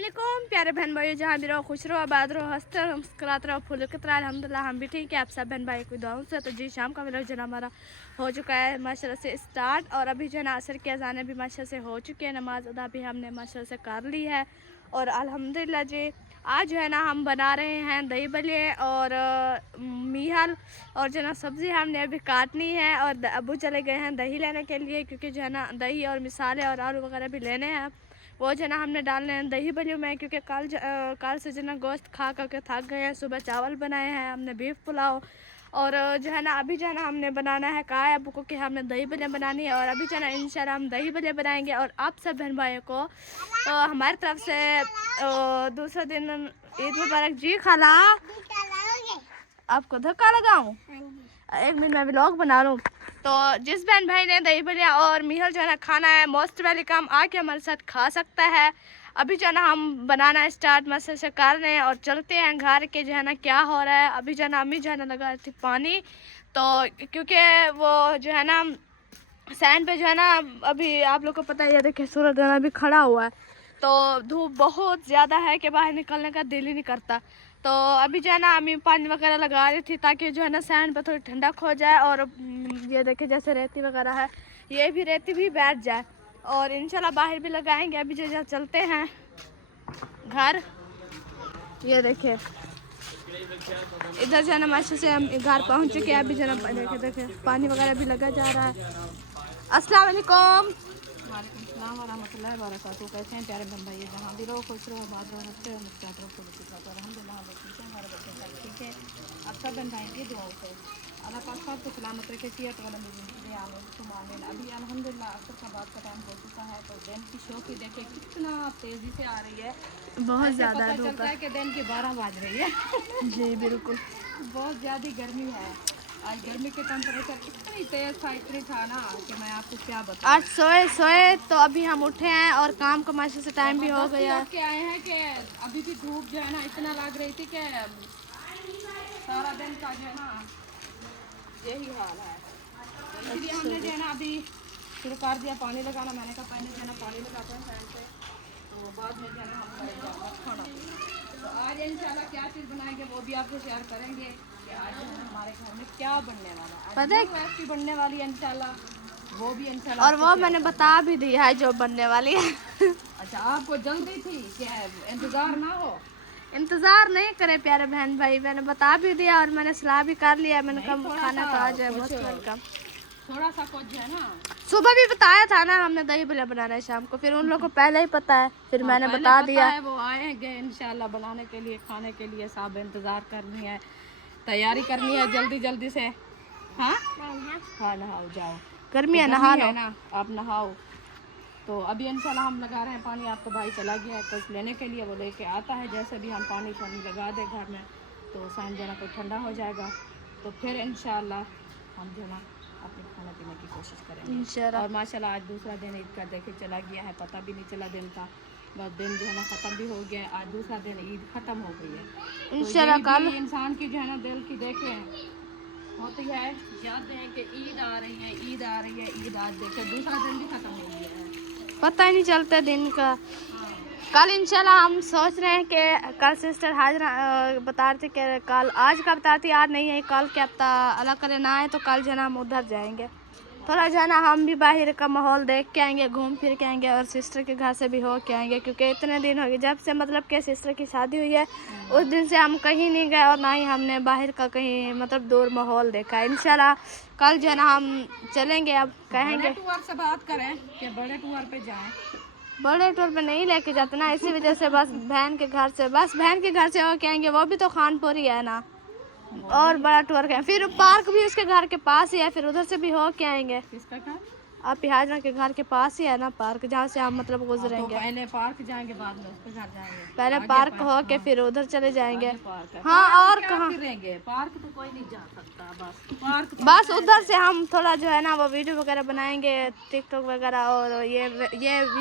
अस्सलामुअलैकुम प्यारे बहन भाइयों, जहाँ भी रहो खुश रहो, आबाद रहो, हंसते रहो, मुस्कुराते रहो, फूल की तरह। अल्हम्दुलिल्लाह हम भी ठीक है, आप सब बहन भाई की दुआओं से। तो जी शाम का व्लॉग जो है हमारा हो चुका है माशाल्लाह से स्टार्ट। और अभी जो है ना असर की अज़ानें भी माशाल्लाह से हो चुकी है, नमाज अदा भी हमने माशाल्लाह से कर ली है। और अल्हम्दुलिल्लाह जी आज जो है ना हम बना रहे हैं दही बल्ले और मीहल। और जो है ना सब्ज़ी हमने अभी काटनी है और अबू चले गए हैं दही लेने के लिए, क्योंकि जो है ना दही और मिसाले और आलू वगैरह भी लेने हैं। वो जो है ना हमने डालने हैं दही बलियों में, क्योंकि कल से जो ना गोश्त खा के थक गए हैं। सुबह चावल बनाए हैं हमने, बीफ पुलाव। और जो है ना अभी जो है ना हमने बनाना है, कहा है अबू को कि हमने दही बलियाँ बनानी है। और अभी जो है ना इंशाल्लाह हम दही बलियाँ बनाएंगे। और आप सब बहन भाइयों को हमारी तरफ से दूसरा दिन ईद मुबारक। जी खाला आपको धक्का लगाऊं? एक मिनट में व्लॉग बना लूँ। तो जिस बहन भाई ने दही बलिया और मीहल जो है ना खाना है, मोस्ट वेलकम, आके हमारे साथ खा सकता है। अभी जो है ना हम बनाना स्टार्ट मसल से कर रहे हैं और चलते हैं घर के जो है ना क्या हो रहा है। अभी जो है ना अम्मी जो है ना लगा रही थी पानी, तो क्योंकि वो जो है ना सैंड पे जो है ना अभी आप लोग को पता ही है, देखिए सूरज जो है ना अभी खड़ा हुआ है, तो धूप बहुत ज़्यादा है कि बाहर निकलने का दिल ही नहीं करता। तो अभी जो है ना अम्मी पानी वगैरह लगा रही थी ताकि जो है ना सैंड पर थोड़ी ठंडक हो जाए। और ये देखिए जैसे रेती वगैरह है, ये भी रेती भी बैठ जाए। और इंशाल्लाह बाहर भी लगाएंगे। अभी जो चलते हैं घर। ये देखिए इधर जो है ना माशा से हम घर पहुंच चुके हैं। अभी जो है ना देखे पानी वगैरह भी लगा जा रहा है। अस्सलाम वालेकुम। वालेकुम सलाम व रहमतुल्लाहि व बरकातहू। कैसे हैं प्यारे बहन भाई, जहाँ भी रहो खुश रहो, आबाद रहो, हंसते रहो, मुस्कुराते रहो, फूल की तरह। अल्हम्दुलिल्लाह हम ठीक है, हमारे बच्चे सब ठीक है। अब सब बहन भाई की दुआओं से अल्लाह पाक सबको सलामत रखे, सेहत वाला ज़िंदगी आमीन सुम्मा आमीन। अभी अल्हम्दुलिल्लाह असर का बाद का टाइम हो चुका है, तो दिन की शो की देखिए कितना तेज़ी से आ रही है। बहुत ज़्यादा पता चलता है कि दिन की 12 बज रही है। जी बिल्कुल, बहुत ज़्यादा गर्मी है। आज गर्मी के टेम्परेचर इतनी तेज था, इतनी था ना कि मैं आपको क्या बताऊं। आज सोए तो अभी हम उठे हैं और काम का माशा से टाइम भी हो गया है। के आए हैं कि अभी भी धूप जो है ना इतना लग रही थी कि सारा दिन का जो है ना यही हाल है। इसलिए हमने जो है ना अभी शुरू कर दिया पानी लगाना। मैंने कहा पहले जो है ना पानी लगाते हैं फैन पे, तो बाद में जो है ना हम करेंगे खाना। तो आज इंशाल्लाह क्या चीज़ बनाएंगे वो भी आपको शेयर करेंगे कि आज जो है हमारे घर में क्या बनने वाला है। पता है रेसिपी बनने वाली है इंशाल्लाह, वो भी इंशाल्लाह। और वो मैंने बता भी दिया है जो बनने वाली है। अच्छा, आपको जल्दी थी कि इंतज़ार ना हो? इंतजार नहीं करे प्यारे बहन भाई, मैंने बता भी दिया और मैंने सलाह भी कर लिया। मैंने कहा खाना तो आ जाए, मोस्ट वेलकम। थोड़ा सा कुछ है ना, सुबह भी बताया था ना हमने दही बल्ला बनाना है शाम को, फिर उन लोगों को पहले ही पता है, फिर मैंने बता दिया है। वो आएंगे इंशाल्लाह बनाने के लिए, खाने के लिए। सब इंतज़ार करनी है, तैयारी करनी है जल्दी जल्दी से। हाँ हाँ, नहाओ जाओ, गर्मी है, तो नहा गर्मी लो है ना, आप नहाओ। तो अभी इंशाल्लाह हम लगा रहे हैं पानी। आपका भाई चला गया है कुछ लेने के लिए, वो लेके आता है। जैसे भी हम पानी लगा दें घर में, तो शाम जो है ना कुछ ठंडा हो जाएगा, तो फिर इंशाल्लाह हम जो है ना अपने खाने पीने की कोशिश करेंगे इंशाल्लाह। और माशाल्लाह आज दूसरा दिन ईद का देखे चला गया है, पता भी नहीं चला दिन का। बस दिन जो है ना ख़त्म भी हो गया है। आज दूसरा दिन ईद ख़त्म हो गई है इंशाल्लाह। कल इंसान की जो है ना दिल की देखे होती है, याद है कि ईद आ रही है, ईद आ रही है, ईद आज देखे दूसरा दिन भी ख़त्म हो गया है, पता ही नहीं चलता दिन का। कल इंशाल्लाह हम सोच रहे हैं कि कल सिस्टर हाजरा बता रही थी कि कल, आज का बता रही थी, आज नहीं है कल, क्या पता अल्लाह करे ना आए तो कल जो है ना हम उधर जाएंगे। थोड़ा जो है ना हम भी बाहर का माहौल देख के आएंगे, घूम फिर के आएंगे और सिस्टर के घर से भी हो के आएंगे, क्योंकि इतने दिन हो गए जब से मतलब कि सिस्टर की शादी हुई है, उस दिन से हम कहीं नहीं गए और ना ही हमने बाहर का कहीं मतलब दूर माहौल देखा है। इंशाल्लाह कल जो है ना हम चलेंगे। अब कहेंगे बड़े टूर से बात करें कि बड़े टूर पे जाएं। बड़े टूर पे नहीं लेके जाते ना, इसी वजह से बस बहन के घर से, बस बहन के घर से होके आएंगे, वो भी तो खानपुर ही है ना। और बड़ा टूर का फिर पार्क भी उसके घर के पास ही है, फिर उधर से भी होके आएंगे। किसका घर? आप हाजरा के घर के पास ही है ना पार्क, जहाँ से हम मतलब गुजरेंगे। तो पहले पार्क जाएंगे, बाद में उसके घर जाएंगे। पहले पार्क हो के फिर उधर चले जाएंगे। पार्क हाँ, और कहाँ फिरेंगे? पार्क तो कोई नहीं जा सकता, बस पार्क बस उधर से हम थोड़ा जो है ना वो वीडियो वगैरह बनाएंगे, टिकटॉक वगैरह, और ये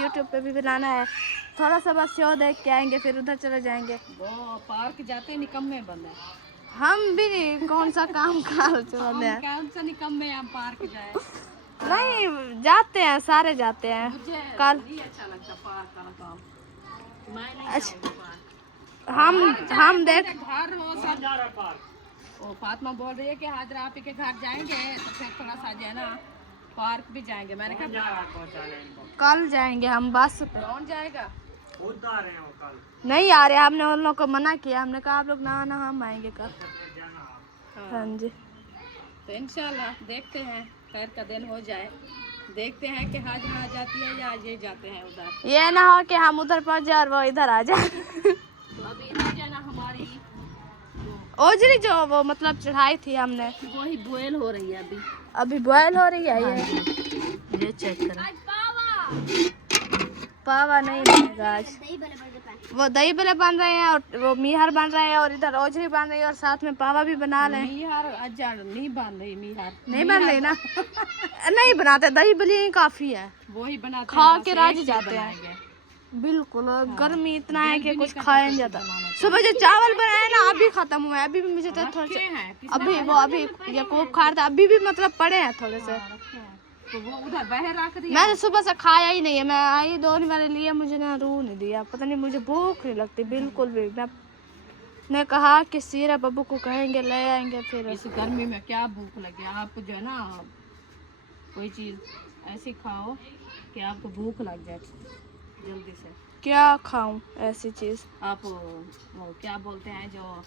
यूट्यूब पे भी बनाना है। थोड़ा सा बस शो देख के आएंगे, फिर उधर चले जाएंगे। वो पार्क जाते निकम्मे बंद है। हम भी कौन सा काम कर चुके हैं, कौन सा निकम्मे हम पार्क जाए? नहीं जाते हैं, सारे जाते हैं। मुझे कल नहीं अच्छा लगता पार्क का काम। मैं नहीं अच्छा जाऊंगी पार्क। हम देख घर वो सब वो फातिमा बोल रही है कि हाजरा आपी के घर जाएंगे तो फिर थोड़ा सा जो है ना पार्क भी जाएंगे। मैंने कहा कल जाएंगे हम बस पे। कौन जाएगा? खुद आ रहे हो कल? नहीं आ रहे, हमने उन लोगों को मना किया, हमने कहा आप लोग ना आना, हम आएंगे कल। हाँ जी तो इंशाल्लाह देखते हैं, खैर का दिन हो जाए, देखते हैं कि हाजरा आ जाती है या ये जाते हैं उधर। ये ना हो कि हम उधर पहुंच जाए और वो इधर आ जाए। तो अभी इधर जो है ना हमारी ओजरी जो वो मतलब चढ़ाई थी हमने, वही बोयल हो रही है अभी बॉयल हो रही है। ये चेक करो, पावा नहीं बनेगा आज। वो दही बड़े बन रहे हैं और वो मीहर बन रहे हैं और इधर ओजरी बन रही है और साथ में पावा भी बना रहे हैं। मीहार अजा नहीं बन रही, मीहार नहीं बन रही ना? नहीं बनाते, दही बली ही काफी है, वही बनाते खा हैं, के बस राज एक जाते से हैं। बनाएंगे। बिल्कुल, गर्मी इतना है कि भी कुछ नहीं खाया करते नहीं जाता। बनाना। सुबह जो चावल बनाए ना अभी खत्म हुए, अभी भी मुझे तो थोड़ा रखे हैं, किसने अभी वो अभी ये कोप खा रहा था, अभी भी मतलब पड़े हैं थोड़े से। रखे हैं। तो वो उधर बाहर रख दिया। मैं तो सुबह से खाया ही नहीं है, मैं आई दोनों वाले लिए, मुझे ना रूह नहीं दिया, पता नहीं मुझे भूख नहीं लगती बिल्कुल भी। मैं कहा कि सीरा बब्बू को कहेंगे ले आएंगे फिर। इस गर्मी में क्या भूख लगे आपको, जो है ना कोई चीज़ ऐसी खाओ कि आपको भूख लग जाए जल्दी से। क्या खाऊं ऐसी चीज? आप वो क्या बोलते हैं जो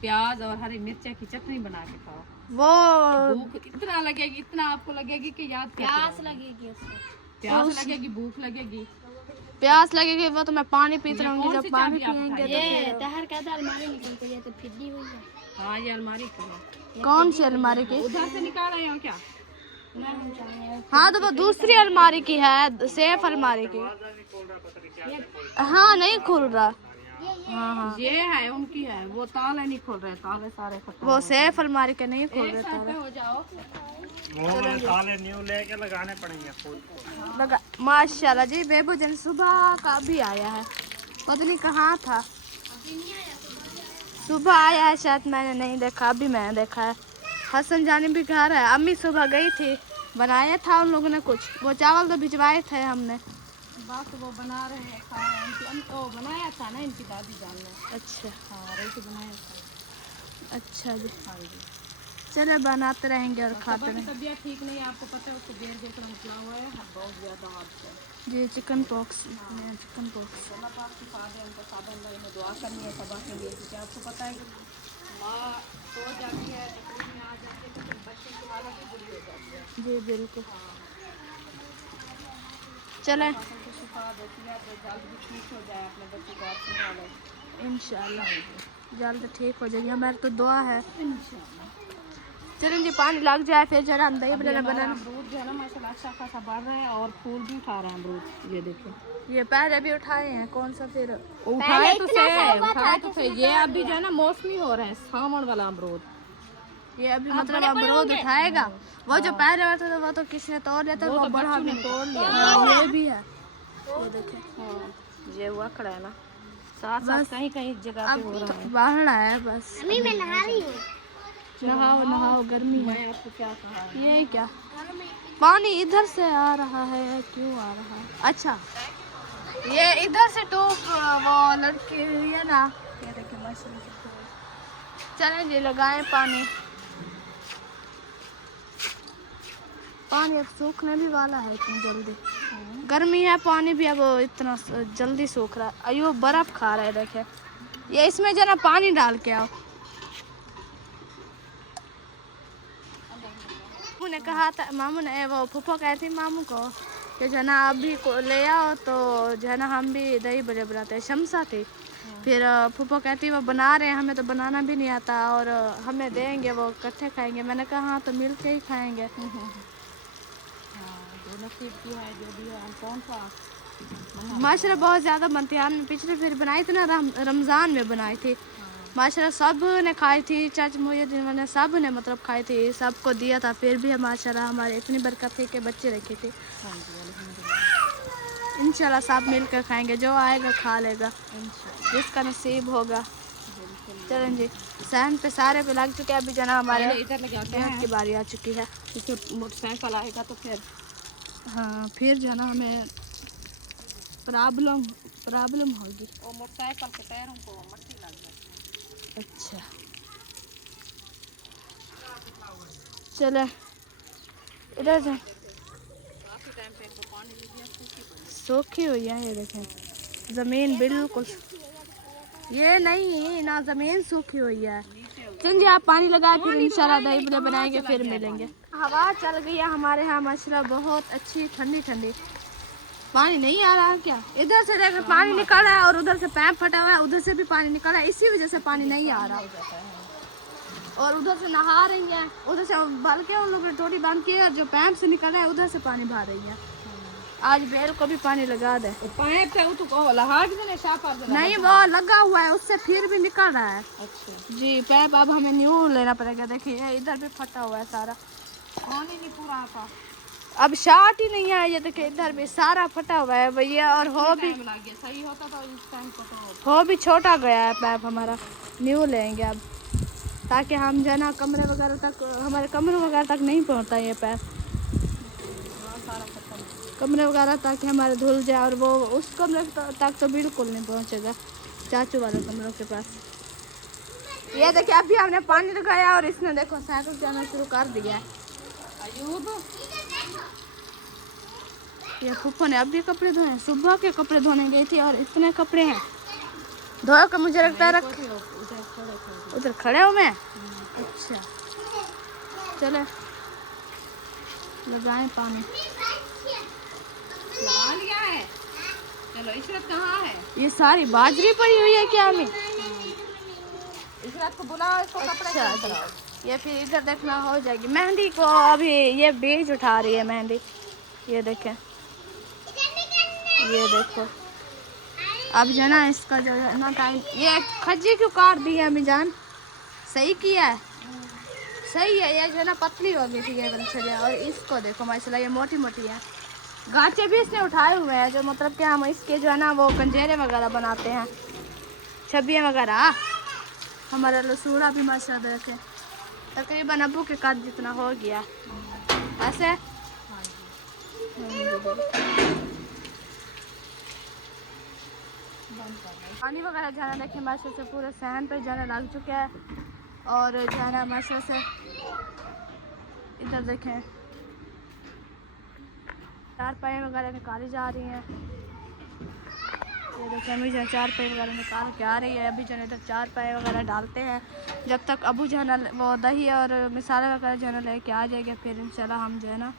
प्याज और हरी मिर्च की चटनी बना के खाओ, वो भूख इतना लगेगी, इतना आपको लगेगी कि याद प्यास लगेगी, प्यास लगेगी, भूख लगेगी। प्यास लगेगी, वो तो मैं पानी पीती रहूंगी, कौन जब सी पानी चाबी आप पियेंगे उठाइए? तो तहर का अलमारी निकल गई है तो फिड्डी हुई है। हाँ ये अलमारी की है। कौन सी अलमारी की? उधर से निकाल रहे हो क्या? हाँ तो वो दूसरी अलमारी की है, सेफ अलमारी की। हाँ नहीं खुल रहा। हाँ हाँ ये है उनकी है, वो ताले नहीं खोल रहे, ताले सारे खत्म। वो सेफ अलमारी के नहीं खुल एक रहे साइड पे ताले। हो जाओ। मुंह में ताले न्यू लेके लगाने पड़ेंगे खुद को। लगा माशाल्लाह जी, बेबू जन सुबह का भी आया है, पता नहीं कहाँ था, सुबह आया है शायद, मैंने नहीं देखा, अभी मैंने देखा है। हसन जाने भी घर है, अम्मी सुबह गई थी, बनाया था उन लोगों ने कुछ, वो चावल तो भिजवाए थे हमने। बस वो बना रहे हैं, खा रहे हैं। इनकी तो बनाया था ना इनकी दादी जान ने। अच्छा हाँ रोटी बनाया था। अच्छा जी, हाँ जी। चले बनाते रहेंगे और खाते पापा की रहेंगे। तबीयत ठीक नहीं है, आपको पता है, उसको बेर जैसा निकला हुआ है, बहुत ज़्यादा हाथ जी चिकन पॉक्स, चिकन पॉक्स। अल्लाह पाक की फादे उनको सादा अल्लाह में दुआ करनी है सबा के लिए, क्योंकि आपको पता है कि माँ सो जाती है, तकलीफ में आ जाती है, तो फिर बच्चे की हालत भी बुरी हो जाती है। जी बिल्कुल, चलें उनको शिफा देती है तो जल्द भी ठीक हो जाए, अपने बच्चे को आप संभालें इंशाल्लाह जल्द ठीक हो जाएगी, हमारी तो दुआ है। इंशाल्लाह। चलें जी, पानी लग जाए फिर जरा हम दही बना हमारा बनाना। अमरूद जो है ना माशाल्लाह अच्छा खासा बढ़ रहा है और फूल भी उठा रहे हैं अमरूद, ये देखिए। ये पहले भी उठाए हैं, कौन सा फिर? उठाए तो थे ये अभी जो है ना मौसमी हो रहे हैं, सावन वाला अमरूद। ये अभी मतलब अमरूद उठाएगा, वो जो पहले वाला था वो तो किसने तोड़ लिया था, वो बड़ा भी तोड़ लिया। हाँ, ये भी है, ये देखें ये हुआ खड़ा है ना, साथ साथ कहीं कहीं जगह पे हो रहा है। बढ़ना है बस। अम्मी मैं नहा रही हूँ। नहाओ नहाओ, गर्मी है। मैं आपको क्या कहा, ये क्या पानी इधर से आ रहा है, क्यों आ रहा है? अच्छा ये इधर से टूप वो लड़की हुई है ना, ये देखिए माशाल्लाह। चलें जी लगाएं पानी, पानी अब सूखने भी वाला है, इतनी जल्दी गर्मी है, पानी भी अब इतना जल्दी सूख रहा है। अयो बर्फ खा रहा है, देखे ये इसमें जरा पानी डाल के आओ। मामू ने कहा था, मामू ने वो फूफा कहती मामू को कि जो है ना अभी को ले आओ, तो जो है ना हम भी दही बड़े बनाते हैं, शमसा थी। फिर फूफा कहती वो बना रहे हैं, हमें तो बनाना भी नहीं आता और हमें देंगे, वो इकट्ठे खाएंगे। मैंने कहा हाँ तो मिल के ही खाएंगे। जो नसीब की है, जो भी है, कौन सा माशाल्लाह बहुत ज़्यादा बनती है, हमने पिछले फिर बनाई थी ना, रमज़ान में बनाई थी। माशाल्लाह सब ने खाई थी, चाचा मुझे मैंने सब ने मतलब खाई थी, सबको दिया था, फिर भी माशाल्लाह हमारी इतनी बरकत थी कि बच्चे रखे थे। इंशाल्लाह सब मिलकर खाएंगे, जो आएगा खा लेगा, जिसका नसीब होगा। चलें जी, सहन पे सारे पे लग चुके हैं, अभी जना हमारे इधर लगा के सेहत की बारी आ चुकी है। फिर मोटरसाइकिल आएगा तो फिर हाँ फिर जो है ना हमें प्रॉब्लम होगी। और मोटरसाइकिल के टायरों को मट्टी लग जाती है। अच्छा चले इधर से काफ़ी टाइम पे इनको पानी दे दिया, सूखी हुई है। ये देखें ज़मीन बिल्कुल, ये नहीं ना ज़मीन सूखी हुई है। चलिए आप पानी लगाए फिर इंशाल्लाह दही बड़े बनाएंगे, फिर मिलेंगे। हवा चल गई है हमारे यहाँ माशाल्लाह, बहुत अच्छी ठंडी ठंडी। पानी नहीं आ रहा क्या? इधर से देखो पानी निकल रहा है और उधर से पैप फटा हुआ है, उधर से भी पानी निकल रहा है, इसी वजह से पानी नहीं आ रहा। और उधर से नहा रही है, उधर से बल्कि उन लोगों ने टोटी बांध के जो पैप से निकल रहा है उधर से पानी भर रही है। आज बेल को भी पानी लगा दे। पाइप से तो लहा ने शापर नहीं वो लगा हुआ है, उससे फिर भी निकल रहा है। अच्छा जी पैप अब हमें न्यू लेना पड़ेगा। देखिए इधर भी फटा हुआ है सारा, पानी नहीं पूरा आता, अब शार्ट ही नहीं है। ये देखिए इधर भी सारा फटा हुआ है भैया। और हो भी टाइम लग गया, सही होता तो इस टाइम को तो हो भी छोटा गया है पैप हमारा, न्यू लेंगे अब, ताकि हम जो है ना कमरे वगैरह तक, हमारे कमरे वगैरह तक नहीं पहुंचता ये पैप, सारा खत्म। कमरे वगैरह तक हमारे धुल जाए। और वो उस कमरे तक तो बिल्कुल नहीं पहुंचेगा, चाचू वाले कमरों के पास। ये देखिए अभी हमने पानी लगाया और इसने देखो साइकिल चलाना शुरू कर दिया है। अयूब ये फूफो ने अभी कपड़े धोए, सुबह के कपड़े धोने गई थी और इतने कपड़े हैं धो के मुझे लगता है रख उधर खड़े हो मैं। अच्छा चले लगाएं पानी। लगा लिया है, चलो इशरत कहाँ है? ये सारी बाजरी पड़ी हुई है क्या में? इशरत को बुलाओ, इसको कपड़े अच्छा चेंज कराओ। ये फिर इधर देखना हो जाएगी। मेहंदी को अभी ये बीज उठा रही है मेहंदी, ये देखें, ये देखो। अब जो है ना इसका जो है ना टाइम, ये खज्जी क्यों काट दी है अम्मी जान? सही किया है, सही है। ये जो है ना पतली हो गई थी ये बनछड़ियाँ, और इसको देखो माशाल्लाह ये मोटी मोटी है। गांचे भी इसने उठाए हुए हैं, जो मतलब कि हम इसके जो है ना वो कंजेरे वगैरह बनाते हैं, छबियाँ वगैरह। हमारा लसूड़ा भी माशाल्लाह देखे तकरीबन अब्बू के कद जितना हो गया ऐसे। पानी वगैरह जाना देखें माशा से पूरे सहन पे जाना लग चुका है। और जाना माशा से इधर देखें चार पाए वगैरह निकाली जा रही हैं। ये देखें अभी जो चार पाए वगैरह निकाल के आ रही है। अभी जो है इधर चार पाए वगैरह डालते हैं, जब तक अबू जो है ना वो दही और मसाले वगैरह जो है ना लेके आ जाएगा, फिर इंशाल्लाह हम जो है ना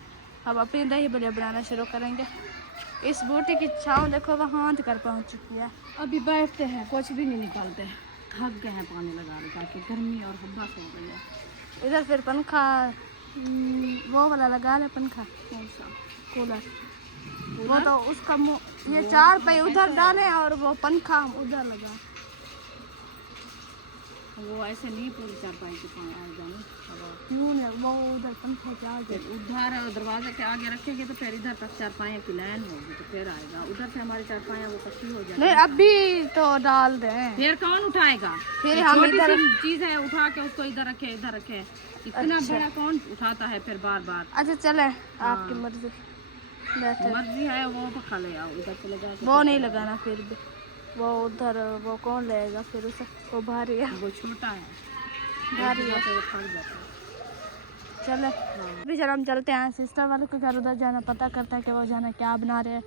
अब अपनी दही बलिया बनाना शुरू करेंगे। इस बूटी की छाँव देखो वहाँ कर पहुँच चुकी है। अभी बैठते हैं, कुछ भी नहीं निकालते हैं, थक गए हैं पानी लगा के, गर्मी और हवा से हो गई है। इधर फिर पंखा वो वाला लगा ले, पंखा कौन सा? कूलर, वो तो उसका मुँह ये चार पे उधर डाले और वो पंखा हम उधर लगा। वो ऐसे नहीं पूरी चारपाई की पानी जानी, क्यों नहीं, वो उधर पंखा के आगे उधर दरवाजे के आगे रखेंगे तो फिर इधर तक चारपाई की लाइन होगी तो फिर आएगा। उधर से हमारी चारपाई वो कच्ची हो जाएगी। नहीं अभी तो डाल दे, फिर कौन उठाएगा? फिर ये हम छोटी इधर सी चीज है, उठा के उसको इधर रखे इधर रखे, इतना बड़ा कौन उठाता है फिर बार बार। अच्छा चले आपकी मर्जी, बैठे मर्जी है वो पका ले आओ, इधर से लगा के। वो नहीं लगाना, फिर भी वो उधर वो कौन लेगा फिर उसे, वो भारी है, वो छोटा है, भारी है। तो वो फट जाता है। चले अभी चलो हम चलते हैं सिस्टर वाले के घर, उधर जाना पता करते हैं कि वो जाना क्या बना रहे हैं।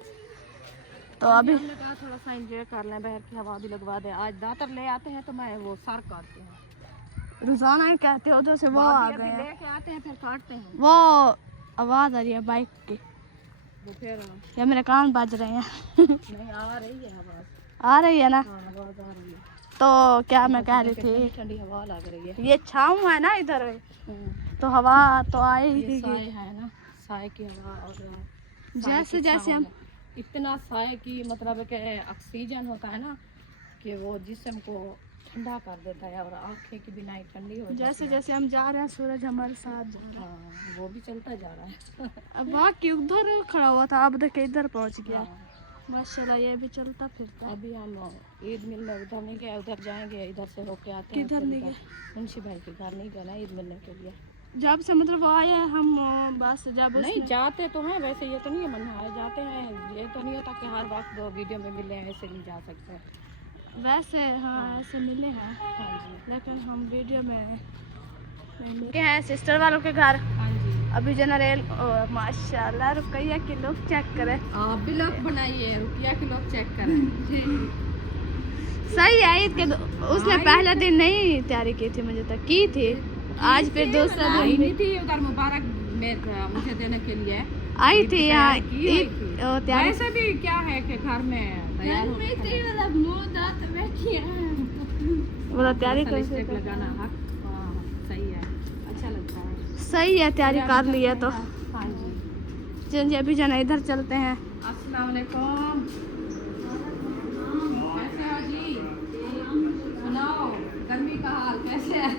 तो अभी हमने कहा थोड़ा सा एंजॉय कर लें, बाहर की हवा भी लगवा दे। आज दातर ले आते हैं तो मैं वो सर काटते हैं, रोजाना ही कहते हो, उधर से वो आ अभी गए हैं। लेके आते हैं फिर काटते हैं। वो आवाज़ आ रही है बाइक की, वो फिर या मेरे कान बज रहे हैं नहीं आ रही है आवाज़, आ रही है ना। हाँ आवाज़ आ रही है। तो क्या मैं कह रही थी, ठंडी हवा लग रही है। ये छाँव है ना इधर, तो हवा तो ये आएगी। साए है ना, साए की हवा, और जैसे जैसे हम इतना साए की मतलब कि ऑक्सीजन होता है ना कि वो जिस्म को ठंडा कर देता है और आँखें की बिना ठंडी हो जाती है। जैसे जैसे हम जा रहे हैं सूरज हमारे साथ जा रहा है। हाँ वो भी चलता जा रहा है। अब बाकी उधर खड़ा हुआ था, अब देखे इधर पहुंच गया। माशाल्लाह ये भी चलता फिरता। अभी हम ईद मिलने उधर नहीं गए, उधर जाएंगे, इधर से होके आते हैं। किधर नहीं गए? मुंशी भाई के घर नहीं गए ना ईद मिलने के लिए। जब से मतलब वो आए हैं हम बस जब नहीं जाते तो हैं, वैसे ये तो नहीं है मन है जाते हैं, ये तो नहीं होता कि हर वक्त वीडियो में मिले हैं, ऐसे नहीं जा सकते। वैसे हाँ ऐसे मिले हैं, हाँ जी, लेकिन हम वीडियो में नहीं मिले हैं। सिस्टर वालों के घर हाँ जी। अभी जनरल माशाल्लाह रुकैया के लोग चेक करें। आप भी लोग बनाइए, रुकिया के लोग चेक करें। सही है ईद के उसने पहले दिन नहीं तैयारी की थी, मुझे तक की थी, आज फिर दूसरा दिन नहीं थी उधर मुबारक में मुझे देने के लिए आई थी यहाँ ईद तैयारी। वैसे भी क्या है कि घर में तैयार बोला तैयारी कर लगाना सही है, अच्छा लगता है। सही है, तैयारी कर ली है तो हाँ जी। चलिए अभी जना इधर चलते हैं। अस्सलाम वालेकुम, कैसे हो जी? सुनाओ गर्मी का हाल कैसे है?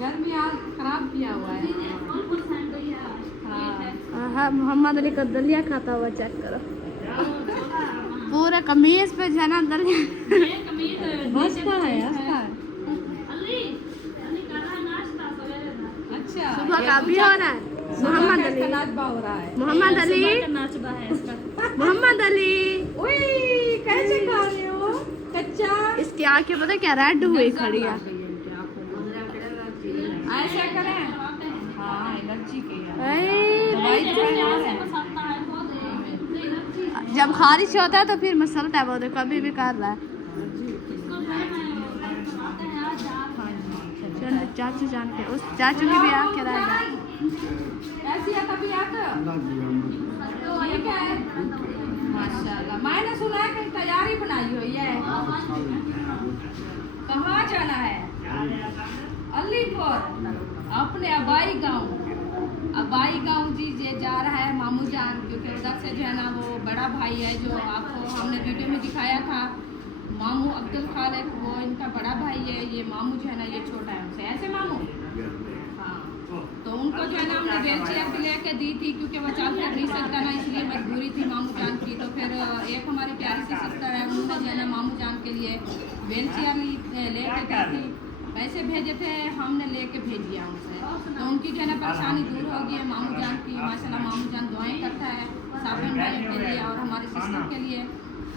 गर्मी हाल खराब किया हुआ है। हाँ मोहम्मद अली का दलिया खाता हुआ चेक करो, पूरे कमीज पे जो है ना दलिया हंसता है, हंसता है। अच्छा सुबह का भी हो रहा है। मोहम्मद अली, नाचबा हो रहा है। मोहम्मद अली, मोहम्मद अली, ओए कैसे खा रहे हो कच्चा? इसकी आंखें पता क्या रेड हुई खड़ी है। ऐसा करें, हाँ एलर्जी की है। ऐ, दवाई तो है। जब खारिश होता है तो फिर मसलता है, वो देखो अभी भी कर रहा है। चलो चाचू जान के उस चाचू की भी आंखें रेड है। कैसी है तबीयत? ठीक है माशाल्लाह। मैंने सुना है कहीं तैयारी बनाई हुई है, कहाँ जाना है? अलीपुर, अपने अबाई गांव। अबाई गांव जी ये जा रहा है मामू जान, क्योंकि उधर से जो है ना वो बड़ा भाई है जो आपको हमने वीडियो में दिखाया था, मामू अब्दुल खालिक, वो इनका बड़ा भाई है। ये मामू जो है ना ये छोटा है उनसे, ऐसे मामू। हाँ तो उनको जो है ना हमने व्हील चेयर भी लेके दी थी, क्योंकि वो चल फिर नहीं सकता ना, इसलिए मजबूरी थी मामू जान की। तो फिर एक हमारी प्यारी सी सिस्टर है, उन्होंने जो है ना मामू जान के लिए व्हील चेयर लेके दी थी, पैसे भेजे थे, हमने लेके भेज दिया उनसे। तो उनकी जो है ना परेशानी दूर हो गई है मामू जान की। माशाल्लाह मामू जान दुआएं करता है सब बहन भाई के लिए और हमारी सिस्टर के लिए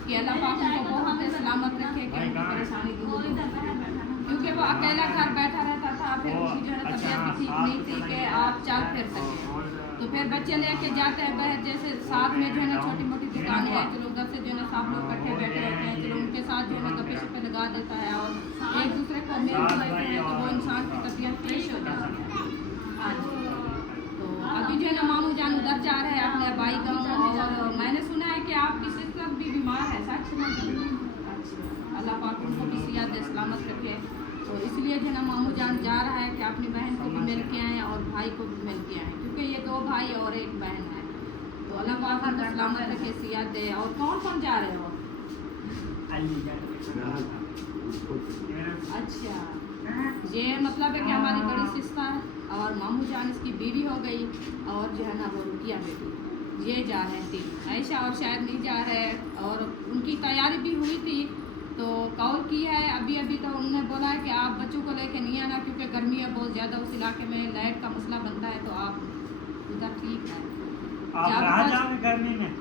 कि अल्लाह पाक उनको बहुत सलामत रखे, कि उनकी परेशानी दूर हो, क्योंकि वो अकेला घर बैठा रहता था, फिर उसकी जो है ना तबीयत भी ठीक नहीं थी कि आप चल फिर सके। तो फिर बच्चे लेके जाते हैं बहन, जैसे साथ में जो है ना छोटी मोटी दुकानें हैं, चलो उधर से जो है ना सब लोग इकट्ठे बैठे रहते हैं, चलो उनके साथ जो है ना गप्पे शप्पे लगा देता है और एक दूसरे को मिल लेते हैं, तो वो इंसान की तबीयत फ्रेश हो जाती है। हाँ जी। तो अभी जो है ना मामू जान उधर जा रहे हैं अपने भाई गाँव, और मैंने सुना है कि आपकी सिस्टर भी बीमार है, सच में? अच्छा, अल्लाह पाक उनको भी सेहत दे, सलामत रखे। तो इसलिए जो है ना मामू जान जा रहा है कि अपनी बहन को भी मिल के आएँ और भाई को भी मिल के आएँ, क्योंकि ये 2 भाई और 1 बहन है। तो अल्लाह पाक उनको सलामत रखे, सेहत दे। और कौन कौन जा रहे हो? अच्छा, ये मतलब है कि हमारी बड़ी सिस्टर और मामू जान इसकी बीवी हो गई, और जो है ना वो रुकिया बेटी, ये जा रहे हैं 3। ऐशा और शायद नहीं जा रहे, और उनकी तैयारी भी हुई थी तो कॉल की है अभी अभी। तो उन्होंने बोला है कि आप बच्चों को लेके नहीं आना, क्योंकि गर्मी है बहुत ज़्यादा उस इलाके में, लाइट का मसला बनता है, तो आप उधर ठीक है। आप कहाँ जाओगे गर्मी में?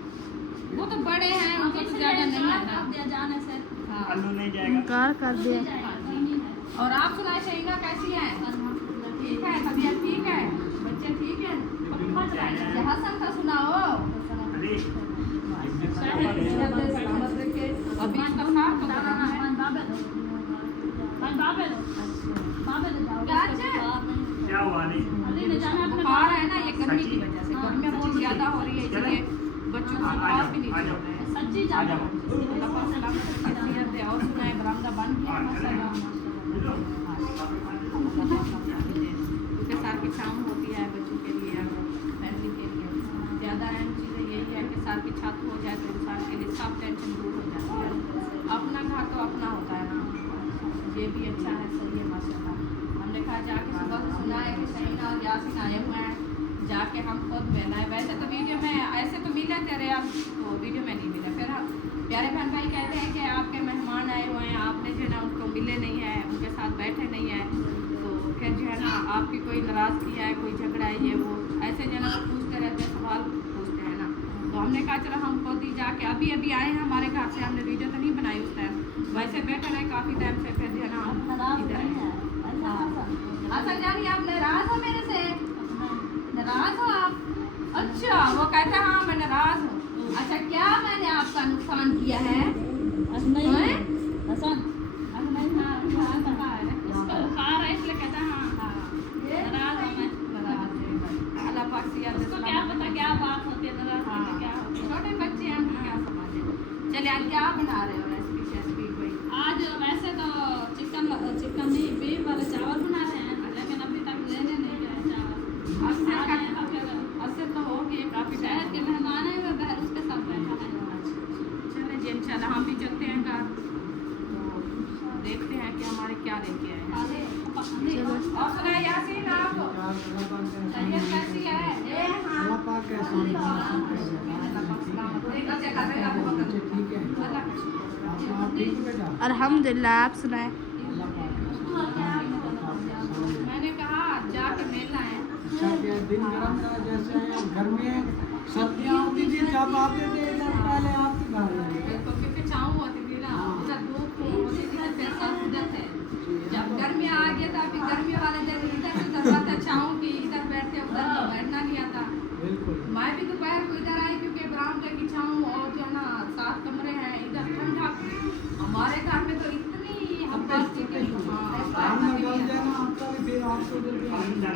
वो तो बड़े हैं, उनको तो ज़्यादा नहीं आता। हाँ अल्लू नहीं जाएगा। कार कर दिया। और आप सुनाए शहीना कैसी है? ठीक है, तबीयत ठीक है, बच्चे ठीक है? हसन का सुनाओ। अभी इसका साफ क्या हुआ? नहीं बुखार है ना, ये गर्मी की वजह से, गर्मी बहुत ज़्यादा हो रही है, इसलिए बच्चों को बुखार भी नहीं चल रहा है। और सुनाए बरामदा बन गया माशाल्लाह, क्योंकि साल की शाम होती है बच्चों के लिए और फैमिली के लिए। ज़्यादा अहम चीज़ें यही है कि साल की छत हो जाए तो इंसान के लिए सब टेंशन दूर हो जाती है। अपना घर तो अपना होता है ना, ये भी अच्छा है, सही है माशाल्लाह। हमने कहा जाके सुबह से सुना है कि शहीना और यासीन आए हुए हैं, जाके हम खुद मिलना है। वैसे तो वीडियो में ऐसे तो मिले तेरे, अब तो वीडियो में नहीं मिले। फिर प्यारे बहन भाई कहते हैं कि आपके मेहमान आए हुए हैं, आपने जो है ना उनको मिले नहीं है, उनके साथ बैठे नहीं है, तो फिर जो कोई नाराज किया है, कोई झगड़ा है, ये वो ऐसे जना पूछते रहते हैं, सवाल पूछते हैं ना। तो हमने कहा चलो हम खुद ही जाके अभी अभी आए हैं हमारे घर से, हमने वीडियो तो नहीं बनाई उस टाइम, वैसे बैठे रहे काफ़ी टाइम से, फिर जो है ना हम इधर आए। असल जानी आप नाराज हो मेरे से? नाराज हो आप? अच्छा, वो कहते हैं हाँ मैं नाराज हूँ। अच्छा, क्या मैंने आपका नुकसान किया है? अल्लाह पाक से याद रखना। क्या पता क्या बात होती है, क्या छोटे बच्चे हैं, हम क्या समझे। चलिए आज क्या बना रहे हो रेसिपी कोई? आज वैसे तो चिकन नहीं, बीफ वाले चावल बना रहे हैं, लेकिन अभी तक लेने नहीं गए चावल। असर तो हो गए काफ़ी शहर टाइम के मेहमान आए हुए बाहर, उसके साथ बैठा है। चले जी इंशाल्लाह हम भी चलते हैं घर, तो देखते हैं कि हमारे क्या लेके आए हैं। और सुना यासीन आप तबीयत कैसी है? अल्हम्दुलिल्लाह, आप सुनाए? मैंने कहा जाके मिलना है। दिन गर्म था, जैसे घर में सर्दियाँ होती थी जब आते थे इधर, पहले आपके घर तो क्योंकि छाँव होती थी ना, उधर धूप होती थी तो फिर सब उधर थे। जब गर्मी आ गया था, अभी गर्मी वाले दिन इधर से दरवाजा छाँव की, इधर बैठते उधर तो बैठना नहीं आता। बिल्कुल। मैं भी दोपहर को इधर आई क्योंकि बरामदे की छाँव और जो है ना 7 कमरे हैं, इधर ठंडा। हमारे घर में तो इतनी हवा थी कि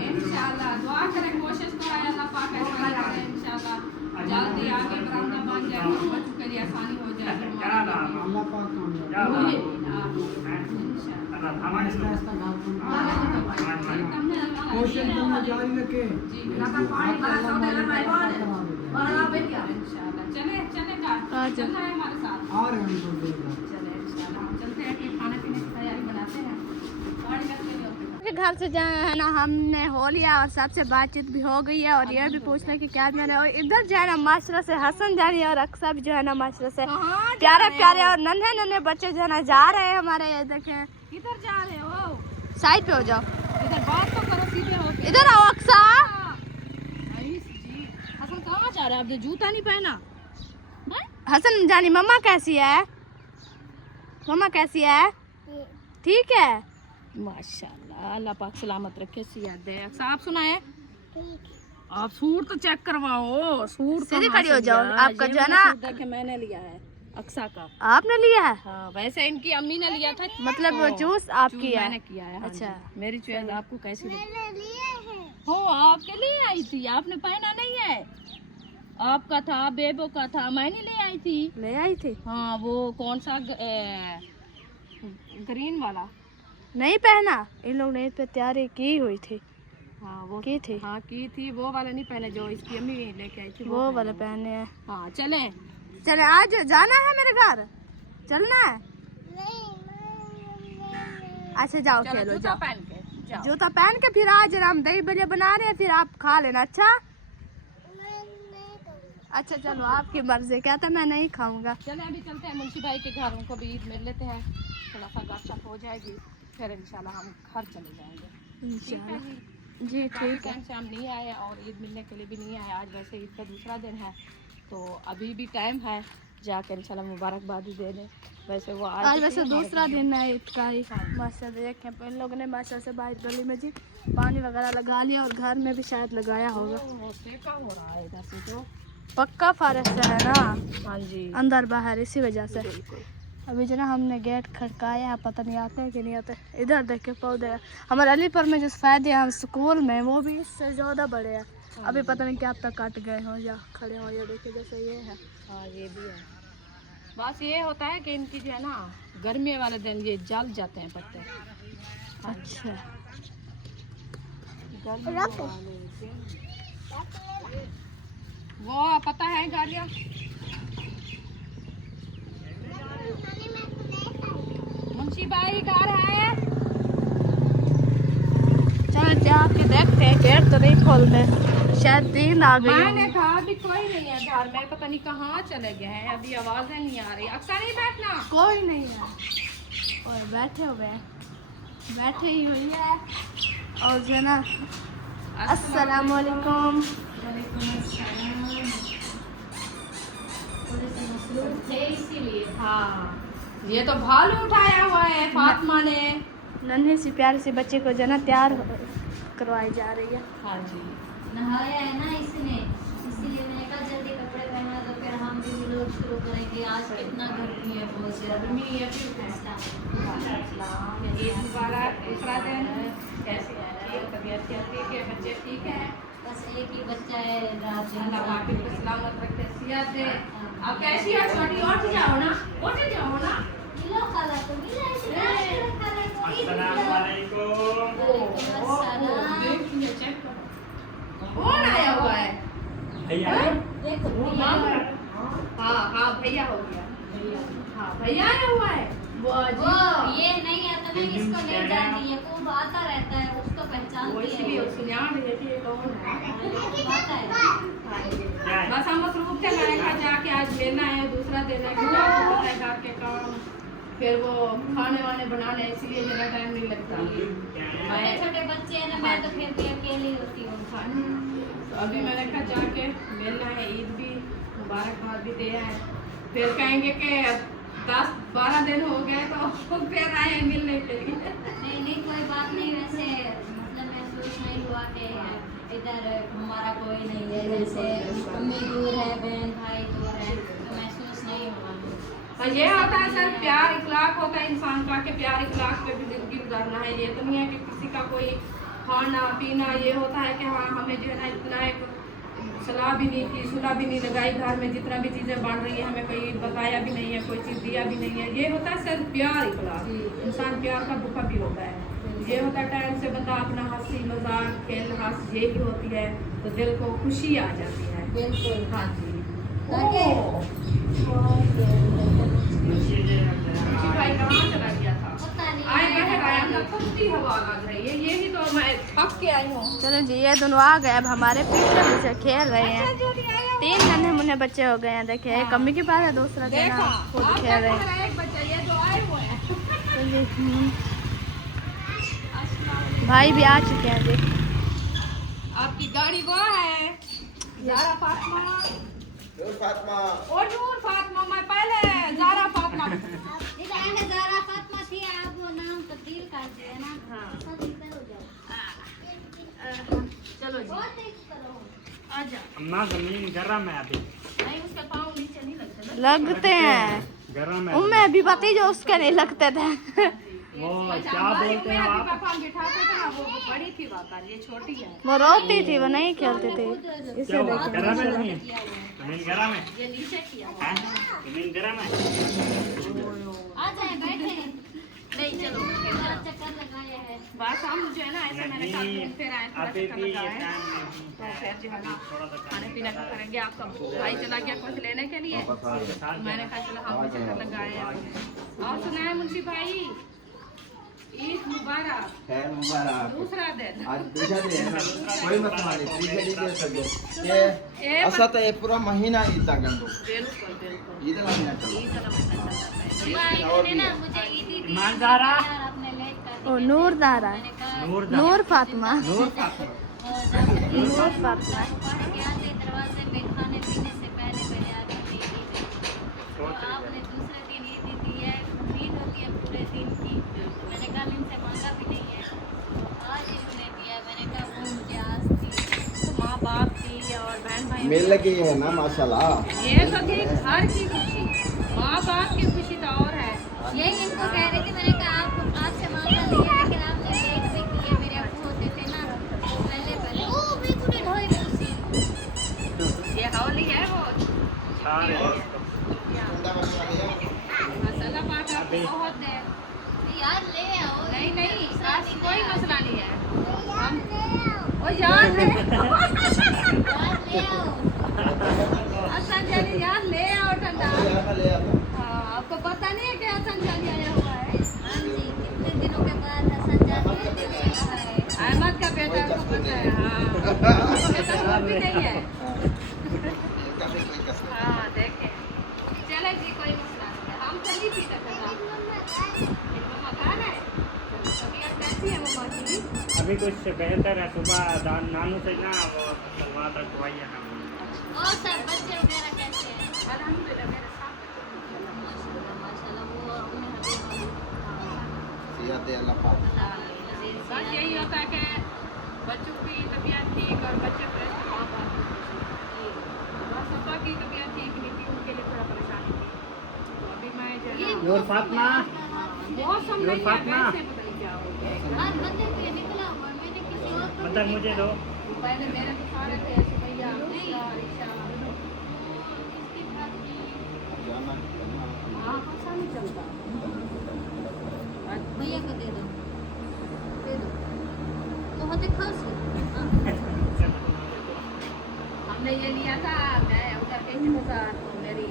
इंशाल्लाह दुआ करें, कोशिश करें अल्लाह पाक ऐसा करे इंशाल्लाह जल्दी आगे बरामदा बन जाए, बच्चों के लिए आसानी हो जाएगी। अल्लाह पाक कोशिश करना जारी रखे। चलना है हमारे साथ। आ रहे हैं हम लोग। चले इंशाल्लाह हम चलते हैं कि खाने पीने की तैयारी बनाते हैं। घर से जाए है ना, हमने हो लिया और सबसे बातचीत भी हो गई है, और ये भी पूछ लिया कि क्या मैंने, और इधर जो है ना माशरा से हसन जा रही है, और अक्सा भी जो है ना माशरा से प्यारे प्यारे और नन्हे नन्हे बच्चे जो है ना जा रहे हैं हमारे। ये देखें, किधर जा रहे हो? साइड पे हो जाओ, इधर बात तो करो, सीधे हो के। इधर आओ अक्सा। हसन कहाँ जा रहा है? आपने जूता नहीं पहना? हसन जानी मम्मा कैसी है? मम्मा कैसी है? ठीक है माशाल्लाह, अल्लाह पाक सलामत रखे, सियात दे। आप सुनाए? आप सूट तो चेक करवाओ, सूट सीधी खड़ी हो जाओ। आपका जो है ना, देखे मैंने लिया है अक्सा का। आपने लिया है? हाँ, वैसे इनकी अम्मी ने लिया था, मतलब वो चूस आपकी है? मैंने किया है। हाँ अच्छा, जी। मेरी चॉइस आपको कैसी लगी? हो, आपके लिए आई थी, आपने पहना नहीं है? आपका था, बेबो का था, मैंने ले आई थी। ले आई थी? हाँ, वो कौन सा ग्रीन वाला नहीं पहना? इन लोग ने इस पे तैयारी की हुई थी। हाँ वो की थी? हाँ की थी। वो वाला नहीं पहने जो इसकी अम्मी लेके आई थी, वो वाले पहने हैं। हाँ चले चले, आज जाना है मेरे घर, चलना है? अच्छा जाओ, खेलो जूता जाओ, पहन के जाओ। जूता पहन के फिर आज हम दही बल्ले बना रहे हैं, फिर आप खा लेना। अच्छा चलो, आपकी मर्जी। कहता मैं नहीं खाऊंगा। चले अभी चलते हैं मुंशी भाई के घर, उनको भी ईद मिल लेते हैं, थोड़ा सा गपशप हो जाएगी, फिर इंशाल्लाह हम घर चले जाएंगे। इंशाल्लाह जी, ठीक है। से हम नहीं आए और ईद मिलने के लिए भी नहीं आए। आज वैसे ईद का दूसरा दिन है, तो अभी भी टाइम है, जाकर इंशाल्लाह मुबारकबाद दे दें। वैसे वो आज वैसे दूसरा दिन है ईद का ही। माशाल्लाह देखें, इन लोगों ने माशाल्लाह से बाहर गली में जी पानी वगैरह लगा लिया, और घर में भी शायद लगाया होगा। सेका हो रहा है इधर से, तो पक्का फॉरेस्ट है ना, हाँ जी, अंदर बाहर, इसी वजह से। अभी जो ना हमने गेट खड़काया है, पता नहीं आते हैं कि नहीं आते। इधर देखे पौधे, हमारे अलीपुर में जो फायदे हैं स्कूल में, वो भी इससे ज़्यादा बड़े हैं। अभी पता नहीं क्या तक कट गए हो या खड़े हो, या देखिए जैसे ये है। हाँ ये भी है। बस ये होता है कि इनकी जो है ना गर्मी वाले दिन ये जल जाते हैं पत्ते। अच्छा, वो पता है गाड़ियाँ मुंशी भाई घर है। चलो जाके देखते हैं, गेट तो नहीं खोलते, शायद दिन आ गई। मैंने कहा अभी कोई नहीं है घर में, पता नहीं कहाँ चले गए हैं, अभी आवाज़ें नहीं आ रही। अक्सर नहीं बैठना, कोई नहीं है, और बैठे हुए हैं, बैठे ही हुई है। और जो है ना अस्सलाम वालेकुम। इसीलिए हाँ, ये तो भालू उठाया हुआ है फातिमा ने। नन्हे सी प्यारे से बच्चे को जो है ना तैयार करवाई जा रही है। हाँ जी, नहाया है ना इसने, इसीलिए मैंने कहा जल्दी कपड़े पहना तो फिर हम भी व्लॉग शुरू करेंगे। आज कितना गर्मी है, बहुत गर्मी है फिर ईद मुबारक, दूसरा दिन। कैसे है तबीयत? ठीक है, बच्चे ठीक है? बस एक ही बच्चा है रात अल्लाह वाकिफ को सलामत रखे, सेहत दे। अब कैसी है छोटी? उठ जाओ ना, उठ जाओ ना। मिलो खाला तो मिला अस्सलाम वालेकुम। देखिए, चेक करो कौन आया हुआ है। भैया हाँ भैया हो गया। हाँ भैया आया हुआ है। वो ये नहीं आता, मैं इसको नहीं जानती है, वो आता रहता है, उसको वो पहचानती इसलिए है। उसको ध्यान रही थी ये कौन है। आता है बस हम मसरूफ थे, मैंने कहा जाके आज लेना है, दूसरा देना है, क्योंकि आपको पता है घर के काम, फिर वो खाने वाने बनाने, इसलिए ज़्यादा टाइम नहीं लगता। छोटे मैं छोटे बच्चे हैं ना, मैं तो फिर भी अकेली होती हूँ। तो अभी मैंने कहा जाके मिलना है, ईद भी मुबारकबाद भी दे है, फिर कहेंगे कि 10-12 दिन हो गए तो फिर आए मिलने के लिए। नहीं कोई बात नहीं, वैसे मतलब महसूस नहीं हुआ कि इधर हमारा कोई नहीं है, जैसे अम्मी दूर है, बहन भाई दूर है, तो महसूस नहीं हुआ। और ये होता है सर, प्यार इखलाक होता है इंसान का, कि प्यार इखलाक पे भी जिंदगी गुजारना है। ये तो नहीं है कि किसी का कोई खाना पीना ये होता है कि हाँ हमें जो है ना इतना एक सलाह भी नहीं की, सुलह भी नहीं लगाई, घर में जितना भी चीज़ें बन रही है हमें कोई बताया भी नहीं है, कोई चीज़ दिया भी नहीं है। ये होता है सिर्फ प्यार इखलाक, इंसान प्यार का भूखा भी होता है। ये होता है टाइम से बंदा अपना हंसी मजाक खेल हंस यही होती है तो दिल को खुशी आ जाती है। बिल्कुल हाँ जी। भाई कहाँ चला गया था? पता नहीं आए बैठे आया था, ठंडी हवा लग रही है, यही तो मैं थक के आई हूँ। चलो जी, ये दोनों आ गए, अब हमारे पीछे पीछे खेल रहे हैं। 3 नन्हे मुन्ने बच्चे हो गए हैं। देखिए एक अम्मी के पास है, दूसरा जो है ना खुद खेल रहे हैं। एक बच्चा ये जो आए हुए हैं। चलिए, भाई भी आ चुके हैं जी। आपकी गाड़ी वो है ज़ारा फातिमा। ओ नूर फातिमा, मैं पहले ज़ारा फातिमा। ज़ारा फातिमा थी, आप वो नाम तब्दील कर दिया ना। हाँ। सब इधर हो जाओ। चलो जी, बहुत तेज करो। आजा। अम्मा जमीन गरम है अभी, नहीं उसके पाँव नीचे नहीं लगते ना। लगते हैं गरम है। उम्मे अभी पति जो उसके नहीं लगते थे। वो क्या बोलते हैं आप? पापा हम बिठाते थे ना, वो बड़ी थी वाकर, ये छोटी है। वो रोती थी, वो नहीं खेलते थे। क्या इसे हुआ? देखो गरम है जमीन? जमीन गरम है? ये नीचे किया हुआ। हैं? जमीन गरम है? आ जाए बैठे। नहीं चलो चक्कर लगाया है। बस हम जो है ना ऐसे मैंने कहा घूम फिर आए, थोड़ा अभी चक्कर भी लगाए हैं। टाइम तो फिर जो है ना थोड़ा सा खाने पीने का करेंगे। आपका भाई चला गया कुछ लेने के लिए, मैंने कहा चलो हम भी चक्कर लगाए हैं। और सुनाए मुंशी भाई, ईद मुबारक। खैर मुबारक। दूसरा दिन आज दूसरा दिन है ना, कोई मत माने, तीसरे दिन दे सकते ये ऐसा तो ये पूरा महीना ईद तक हम लोग बिल्कुल बिल्कुल ईद महीना चलो। ईद का महीना चल रहा है। इन्होंने ना मुझे ईदी दी ईमान ज़ारा? यार, आपने लेट कर दी। ओ नूर दारा, मैंने कहा नूर नूर फातिमा, नूर फातिमा। नूर फातिमा। पढ़ के आते दरवाजे पे खाने पीने से पहले आके ईदी दी। तो आपने दूसरे दिन ईदी दी है, उम्मीद होती है पूरे दिन की। मैंने कहा इनसे मांगा भी नहीं है, तो आज इन्होंने दिया। मैंने कहा वो मुझे आज थी। तो माँ बाप की और बहन भाई मिल गई है ना माशाल्लाह। ये तो थी घर की खुशी, माँ बाप की खुशी तो और है। यही इनको कह रही थी, मैंने कहा आपको आपसे मांगा नहीं है, लेकिन आपने लेट भी किए। मेरे अब्बू होते थे ना, तो पहले ओ बिल्कुल ढोई खुशी। ये होली है वो सारे मसाला पाठ आपको बहुत है। यार ले आओ। नहीं नहीं आज कोई मसला नहीं है। हम ओ यार ले यार ले आओ। हसन जानी यार ले आओ ठंडा। ले आता। हाँ आपको पता नहीं है कि हसन जानी आया हुआ है? हाँ जी, कितने दिनों के बाद हसन जानी ने दिल से कहा है। अहमद का बेटा आपको पता है? हाँ बेटा वो भी नहीं है। कभी कोई कसम। हाँ देखें, चले जी कोई मसला नहीं है। हम चली पी सकते हैं। मम्मा खाना है? तबीयत कैसी है मम्मा की? अभी कुछ बेहतर है। सुबह नानू से ना वो सलवार रखवाई है ना। और सब बच्चे वगैरह कैसे हैं? अल्हम्दुलिल्लाह मेरे साथ माशाल्लाह माशाल्लाह। वो अपने हबीब सियाते अल्लाह पाक। बस यही होता है कि बच्चों की तबीयत ठीक और बच्चे फ्रेश तो माँ बाप बस पापा की तबीयत ठीक नहीं थी, उनके लिए थोड़ा परेशानी थी। तो अभी मैं जो है ना नूर फातिमा, मौसम नहीं है फातिमा। वैसे पता नहीं क्या हो गया। हाँ मंदिर पे निकला हुआ है। मैंने किसी और को मतलब मुझे दो। पहले मेरे तो सारे थे सुबैया नहीं। ईशा किसके पास नहीं जाना हाँ ऐसा नहीं चलता। भैया को दे दो तो होते खास हमने ये लिया था, मैं उधर गई थी बाजार तो मेरी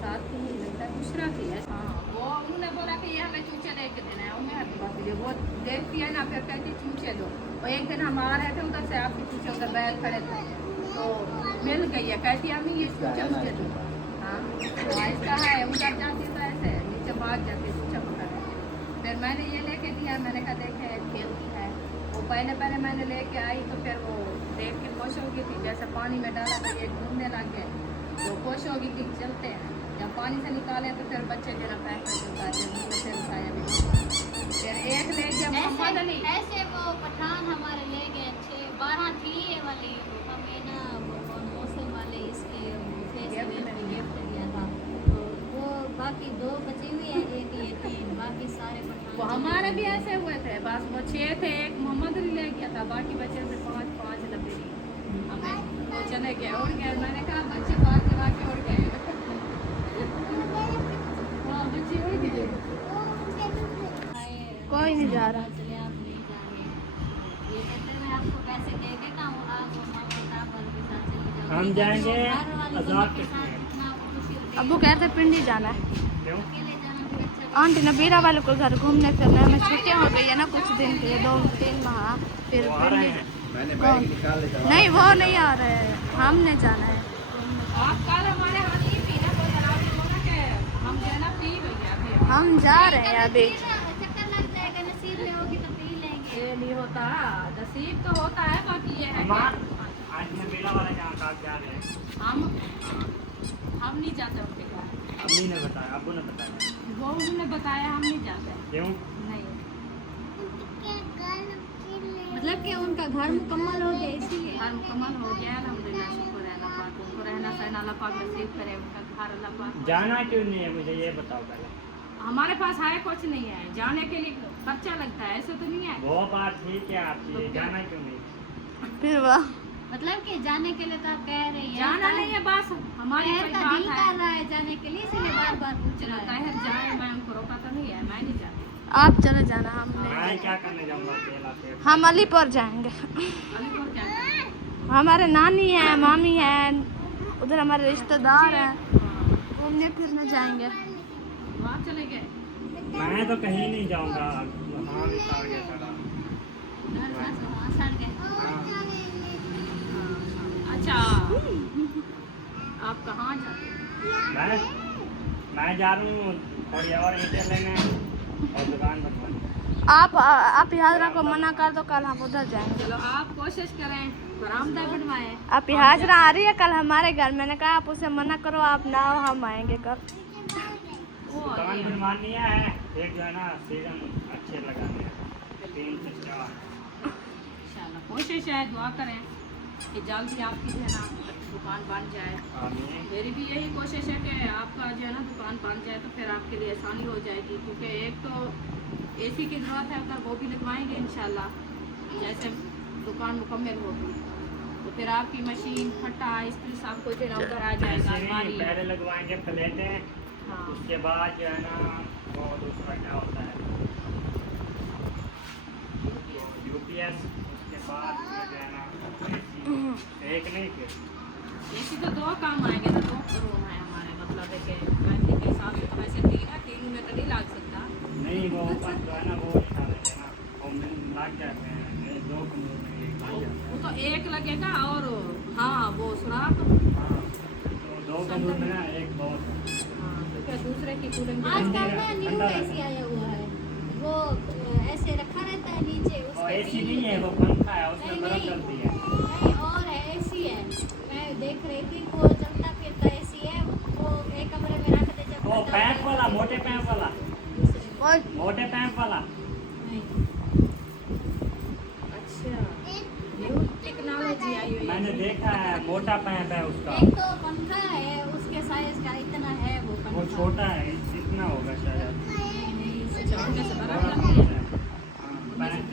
साथ की लगता है दूसरा थी। हाँ वो उन्होंने बोला कि ये हमें चूचे दे के देना है। उन्हें हमारे पास वो देखती है ना, फिर कहती चूचे दो। और एक दिन हम आ रहे थे उधर से, आपके चूचे उधर बैल खड़े थे तो मिल गई है, कहती हमें ये चूचे मुझे दो। हाँ तो ऐसा है, उधर जाती तो ऐसे नीचे भाग जाती चूचा पकड़ के। फिर मैंने ये लेके दिया, मैंने कहा देखे खेलती है। वो पहले मैंने लेके आई तो फिर वो देख के खुश हो गई थी। जैसे पानी में डाला तो ये घूमने लग गए तो खुश हो गई कि चलते हैं। जब पानी से निकाले तो फिर बच्चे जो ना पैक करके उतारे, मुझे फिर उठाया भी। फिर एक ले गया मोहम्मद अली। ऐसे वो पठान हमारे ले गए 6-12 थी ये वाली। हमें ना वो मौसम वाले इसके फेस में गिफ्ट दिया था। तो वो बाकी 2 बची हुई है, एक ये 3 बाकी सारे पठान। वो हमारे भी ऐसे हुए थे, बस वो 6 थे, एक मोहम्मद अली ले गया था, बाकी बच्चे से 5 लगे हमें। वो चले गए उड़ गए। मैंने कहा बच्चे 5 जगह के उड़ गए। हाँ बच्चे उड़ गए। कोई नहीं जा रहा। चले आप नहीं जाएंगे। ये कहते मैं आपको पैसे दे देता हूँ, आप माँ बता के साथ चले जाओ। हम जाएंगे घर वाले आजाद दोनों के के साथ इतना खुशी होती है। अबू कहते पिंडी जाना है। क्यों? अकेले जाना भी अच्छा आंटी नबीरा वाले को घर घूमने फिरने में छुट्टियाँ हो गई है ना कुछ दिन के लिए, 2-3 माह। फिर वो आ रहे हैं। मैंने बैग निकाल लिया। नहीं वो नहीं आ रहे हैं, हमने जाना है। आप कल हमारे हाथ नहीं पीना, कोई आपने बोला कि हम जो है ना पी भैया अभी। हम जा रहे हैं अभी। चक्कर लग जाएगा, नसीब में होगी तो पी लेंगे। ये नहीं होता, नसीब तो होता है, बाकी ये है अम्मा, कि आज मैं बेला वाला जहाँ का जा रहे हैं। हम नहीं जाते उनके घर। अम्मी ने बताया, अब्बू ने बताया। वो उन्होंने बताया, हम नहीं जाते। क्यों? नहीं मतलब कि उनका घर मुकम्मल हो गया इसीलिए। घर मुकम्मल हो गया अल्हम्दुलिल्लाह, शुक्र है अल्लाह पाक। उनको रहना सहना अल्लाह पाक नसीब करे, उनका घर अल्लाह पाक। जाना क्यों नहीं है मुझे ये बताओ पहले। हमारे पास है कुछ नहीं है, जाने के लिए खर्चा लगता है, ऐसे तो नहीं है। वो बात ठीक है आपकी, जाना क्यों नहीं? फिर वाह मतलब कि जाने के लिए तो आप कह रही हैं। जाना नहीं है, बस हमारी शहर कोई का बात दिल है। कर रहा है जाने के लिए, इसलिए बार बार पूछ रहा है। ताहिर जाए, मैं उनको रोका तो नहीं है, मैं नहीं जाती। आप चले जाना, हमने मैं क्या करने जाऊँगा अकेला फिर? हम अलीपुर जाएंगे। अलीपुर क्या करें? हमारे नानी है, मामी है, उधर हमारे रिश्तेदार हैं, घूमने फिरने जाएंगे। वहाँ चले गए। मैं तो कहीं नहीं जाऊँगा। हाँ निकाल गया सारा। घर पास वहाँ सड़ गए। हाँ। अच्छा आप कहाँ जाते हैं? मैं जा रहा हूँ थोड़ी और ईंटें लेने और दुकान बनवाने। आप हाजरा को मना कर दो, कल हम उधर जाएंगे। चलो आप कोशिश करें, बरामदा बनवाएं। आप हाजरा आ रही है कल हमारे घर, मैंने कहा आप उसे मना करो, आप ना आओ, हम आएंगे कल। दुकान बनवानी है, एक जो है ना सीजन अच्छे लगाने हैं, 3 से 4। इंशाल्लाह कोशिश है, दुआ करें कि जल्दी आपकी जो है ना दुकान बन जाए। आमीन। मेरी भी यही कोशिश है कि आपका जो है ना दुकान बन जाए तो फिर आपके लिए आसानी हो जाएगी, क्योंकि एक तो एसी की ज़रूरत है उधर, वो भी लगवाएंगे इंशाल्लाह जैसे दुकान मुकम्मल होगी तो फिर आपकी मशीन फट्टा इस्त्री सब कुछ जो है ना उधर आ जाएगा। ऐसे नहीं, अलमारी पहले लगवाएंगे प्लेटें, हाँ उसके बाद जो है ना वो दूसरा क्या होता है यूपीएस, उसके बाद जो है ना एक नहीं फिर एसी तो 2 काम आएंगे ना, 2 रूम है हमारे, मतलब है कि फैमिली के हिसाब से तो वैसे 3 है, 3 में तो नहीं लग सकता। नहीं, वो ऊपर जो है ना वो निकालेंगे ना, वो मिल लग जाते हैं 2 कमरों में एक लग जाता वो तो एक लगेगा और हाँ वो सुराख, है। हाँ, तो 2 कमरों में ना एक बहुत है। हाँ तो क्या दूसरे की कूलिंग आजकल ना न्यू एसी आया हुआ है, वो ऐसे रखा रहता है नीचे, और उसके एसी एसी नहीं है, वो पंखा है, उसमें बर्फ चलती है। नहीं और है, एसी है। मैं देख रही थी वो चलता फिरता एसी है, वो एक कमरे में रख दे जब वो पैप वाला, मोटे पैप वाला, वो मोटे पैप वाला। अच्छा, न्यू टेक्नोलॉजी आई हुई है। मैंने देखा है, मोटा पैप है उसका। एक तो पंखा है उसके साइज का इतना है वो वो पंखा। छोटा है, इतना होगा शायद। अच्छा, उनमें से बर्फ लगती है।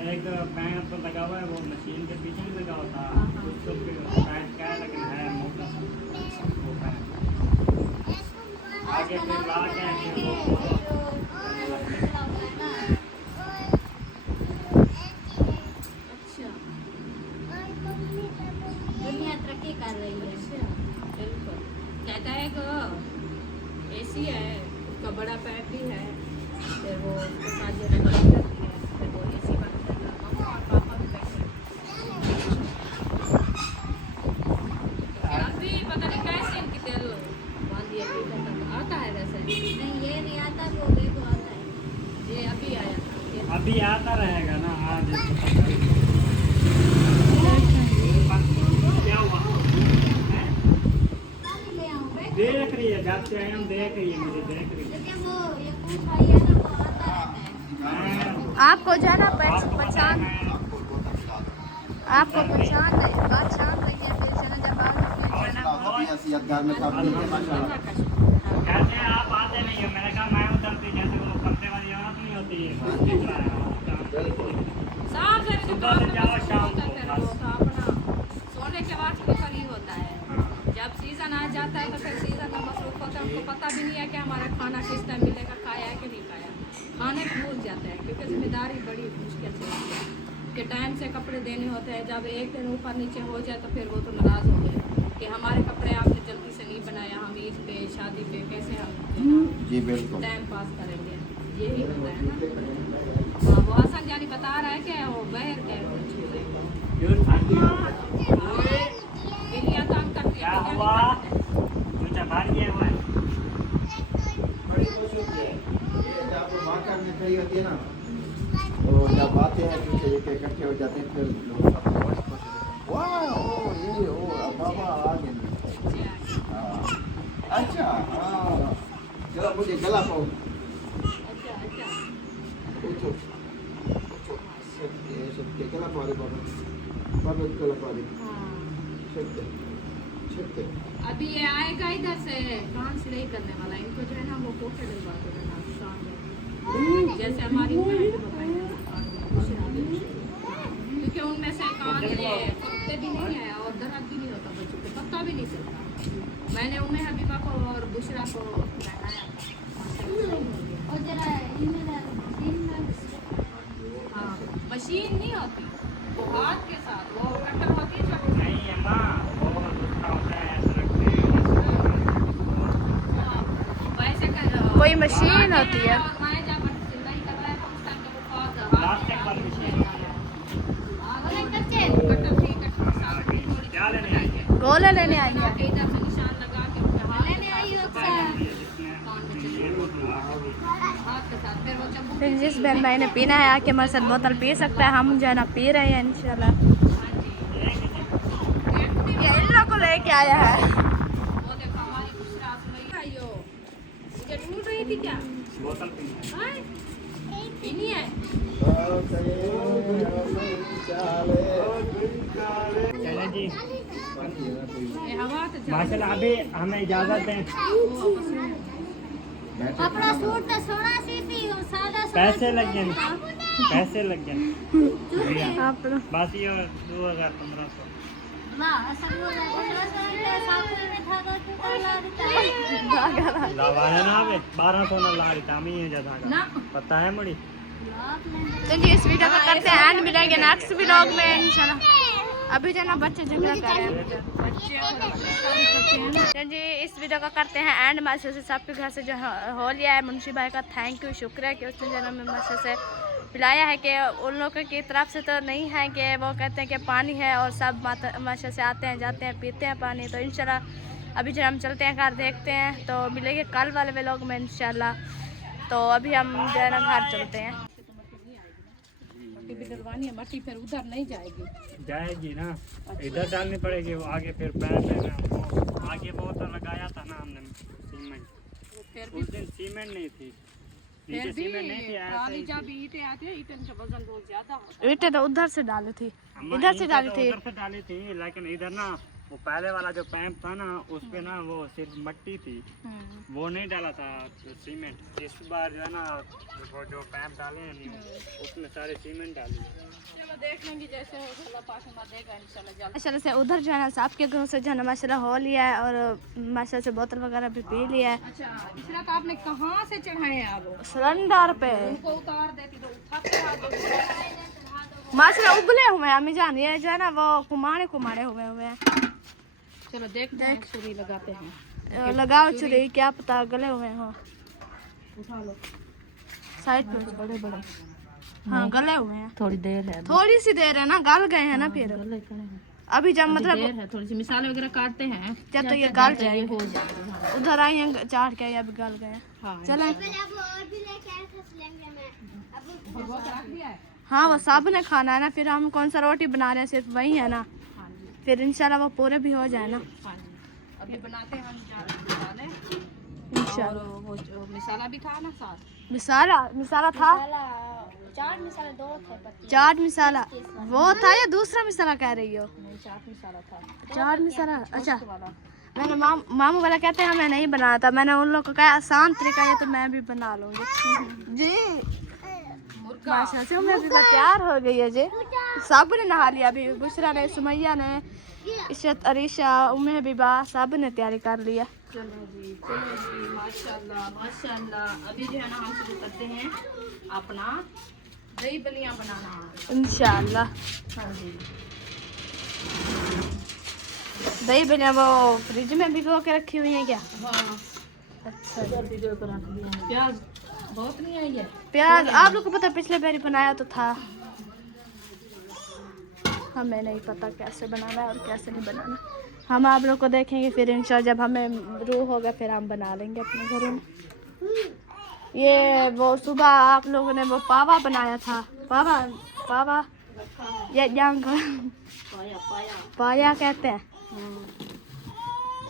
एक पैप तो लगा हुआ है, वो मशीन के पीछे नहीं लगा होता, उसको पैप क्या है, लेकिन है मोटा वो पैप। आगे फिर ला के फिर वो अच्छा, दुनिया तरक्की कर रही है। बिल्कुल। कहता है कि एसी है, उसका बड़ा पैप भी है, फिर वो उसके साथ ये रगड़ी करती है, फिर वो एसी बंद करता है। मम्मा और पापा भी बैठे अभी पता नहीं कैसे इनकी दिल बांधी है, ठीक है, तब आता है वैसे। नहीं ये नहीं आता, वो देखो आता है। ये अभी आया था, ये अभी आता रहेगा ना। आज क्या हुआ? पानी ले आऊं मैं। देख रही है, जाते हैं हम, देख रही है, मुझे देख रही है। लेकिन वो ये पूछ रही है ना, वो आता रहता है। आपको जो है ना आपको पता पहचान, है, आपको पहचान रही है फिर जो है ना जब आप घर में सब कहते हैं आप आते नहीं हो। मैंने कहा मैं उतरती, जैसे वो कपड़े वाली औरत नहीं होती है, साफ है, जो सुबह से काम जाओ, में शाम होता है, को फिर वो तो अपना सोने के बाद भी फ्री होता है। जब सीजन आ जाता है तो फिर सीजन में मसरूफ होता है, उनको पता भी नहीं है कि हमारा खाना किस टाइम मिलेगा, खाया है कि नहीं खाया। खाने को भूल जाते हैं क्योंकि जिम्मेदारी बड़ी मुश्किल से होती है कि टाइम से कपड़े देने होते हैं। जब एक दिन ऊपर नीचे हो जाए तो फिर वो तो नाराज़ हो गए कि हमारे कपड़े आपने जल्दी से नहीं बनाया, हम ईद पे शादी पे कैसे हम जी बिल्कुल। टाइम पास करेंगे, यही होता है ना। हाँ, वो हसन जानी बता रहा है कि वो बहर के बिल्लियाँ तंग करती क्या है, हुआ? मुझे बाहर गया हुआ है। बड़ी खुशी होती है ये जब माँ करने खड़ी होती है ना, तो जब आते हैं तो इकट्ठे हो जाते हैं, फिर लोग सब बहुत खुश होते हैं। वाह ओ ये ओ बाबा आ गए। हाँ अच्छा, हाँ चलो मुझे गला पाओ। अच्छा अच्छा। उठो उठो, सबके गला पा दे बाबा, बाबा गला पा दे। हाँ, सबके सबके अभी ये आएगा इधर से कान सिलाई करने वाला, इनको जो है ना वो कोके डलवा दो ना शाम में, जैसे हमारी बहन को पहले क्योंकि उनमें से कान ये पकते भी नहीं है और दर्द भी नहीं होता, बच्चों को पता भी नहीं चलता। मैंने उन्हें हबीबा को और बुशरा को पहनाया था। और जरा हाँ, मशीन नहीं होती, वो हाथ के साथ, वो कटर होती है छोटी। नहीं है माँ, वो दूसरा होता है, ऐसे रखते हैं। वैसे कर कोई मशीन होती है। और मैं जब सिलाई कर रहा है तो उस टाइम पे वो बहुत प्लास्टिक वाली मशीन होती है। कटर थी, कटर के साथ थोड़ी क्या लेने आई है? गोला लेने आई है। के इधर से निशान लगा के उनके हाथ के साथ फिर वो चम्मच फिर जिस बहन भाई ने पीना है आके हमारे साथ बोतल पी सकता है, हम जो है ना पी रहे हैं इंशाल्लाह। ये इन लोगों को लेके आया है। वो देखो हमारी बुशरा सुनई आइयो, मुझे ढूंढ रही थी क्या? बोतल पीनी है। हाय पीनी है। चले जी, ये हवा तो चल माशाल्लाह अभी हमें इजाज़त दें। अपना सूट तो सोना सीती हो, सादा सूट पैसे लग गए, पैसे लग गए आप लोग बस ये 2500। ना असल में 1500 साथ में धागा टूटा ला देता है। लावाया ना अबे 1200 ना ला रही हमें ये जगह ना पता है मुड़ी। तो जी इस वीडियो को करते हैं एंड, मिलेंगे नेक्स्ट व्लॉग में इंशाल्लाह। अभी जो है ना बच्चे झगड़ा कर रहे हैं। तो जी इस वीडियो को करते हैं एंड। माशा से सबके घर से जो हो लिया है, मुंशी भाई का थैंक यू, शुक्रिया कि उसने जन्म में माशा से पिलाया है कि उन लोगों की तरफ से तो नहीं है कि वो कहते हैं कि पानी है और सब माशा से आते हैं जाते हैं पीते हैं पानी। तो इंशाल्लाह अभी जो हम चलते हैं घर देखते हैं, तो मिलेंगे कल वाले व्लॉग में इंशाल्लाह। तो अभी हम जो है ना घर चलते हैं। मट्टी भी डलवानी है, मट्टी फिर उधर नहीं जाएगी। जाएगी ना, इधर डालनी पड़ेगी वो आगे, फिर पैर में ना वो आगे बहुत लगाया था ना हमने सीमेंट, फिर उस दिन सीमेंट नहीं थी, नीचे सीमेंट नहीं थी, ऐसा खाली ही जब ईंटें आती है, ईंटों का वजन बहुत ज्यादा होता है। ईंटें तो उधर से डाली थी, अम्मा, इधर से ईंटें डाली तो थी। उधर से डाली थी, लेकिन इधर ना वो पहले वाला जो पैंप था ना उस पे ना वो सिर्फ मट्टी थी, वो नहीं डाला था तो सीमेंट। इस बार जो है ना वो जो पैंप डाले हैं न्यू, उसमें सारे सीमेंट डाली है। चलो देख लेंगे जैसे होगा, अल्लाह पाक हमें देगा इंशाल्लाह जल्द। माशाल्लाह से उधर जो है ना आपके घरों से जो है ना माशाल्लाह हो लिया है और माशाल्लाह से बोतल वगैरह भी पी लिया है। अच्छा इशराक आपने कहाँ से चढ़ाए हैं आप? सिलेंडर पे उनको उतार देती तो उठा के आ जाओ। माशाल्लाह उबले हुए हैं अम्मी जान, ये जो है ना वो कुमारे कुमारे हुए हैं। चलो देखते हैं, छुरी लगाते हैं। लगाओ छुरी, क्या पता गले हुए हो। उठा लो, साइड पे बड़े बड़े, हाँ गले हुए हैं। थोड़ी देर है, थोड़ी सी देर है ना, गल गए हैं ना फिर अभी जब मतलब देर है, थोड़ी सी मिसाले वगैरह काटते हैं जब तो ये गल जाएंगे। हो जाएगा। उधर आई हैं चाट के, अभी गल गए। हाँ चले भगवा के रख दिया है। हाँ वो सब ने खाना है ना, फिर हम कौन सा रोटी बना रहे हैं, सिर्फ वही है ना, हाँ जी फिर इंशाल्लाह वो पूरे भी हो जाए ना हाँ जी। अभी बनाते हैं हम मिसाले, इंशाल्लाह। और वो जो मिसाला भी था ना साथ। मिसाला था, चाट मसाले 2 थे, चाट मिसाला वो था या दूसरा मिसाला कह रही हो? नहीं चाट मिसाला था चाट मिसाला, अच्छा। वाला। मैंने मामू वाला कहते हैं हमें नहीं बनाना था, मैंने उन लोग को कहा आसान तरीका है तो मैं भी बना लूँगी जी। माशा से मैं भी तैयार हो गई है जी, सब ने नहा लिया, अभी बुशरा ने, सुमैया ने, इशत, अरीशा, उम्मे बिबा सब ने तैयारी कर लिया। चलो जी माशाल्लाह माशाल्लाह। अभी जो है ना हम शुरू करते हैं अपना दही बलियाँ बनाना इंशाल्लाह। हाँ जी। दही बलियाँ वो फ्रिज में भिगो के रखी हुई है क्या? हाँ अच्छा जल्दी जो कर रख दिया है। प्याज बहुत नहीं आई है, प्याज आप लोग को पता, पिछले बार बनाया तो था, हमें नहीं पता कैसे बनाना है और कैसे नहीं बनाना। हम आप लोग को देखेंगे फिर इंशाल्लाह, जब हमें रूह होगा फिर हम बना लेंगे अपने घरों में। ये वो सुबह आप लोगों ने वो पावा बनाया था, पावा ये जांग पाया कहते हैं,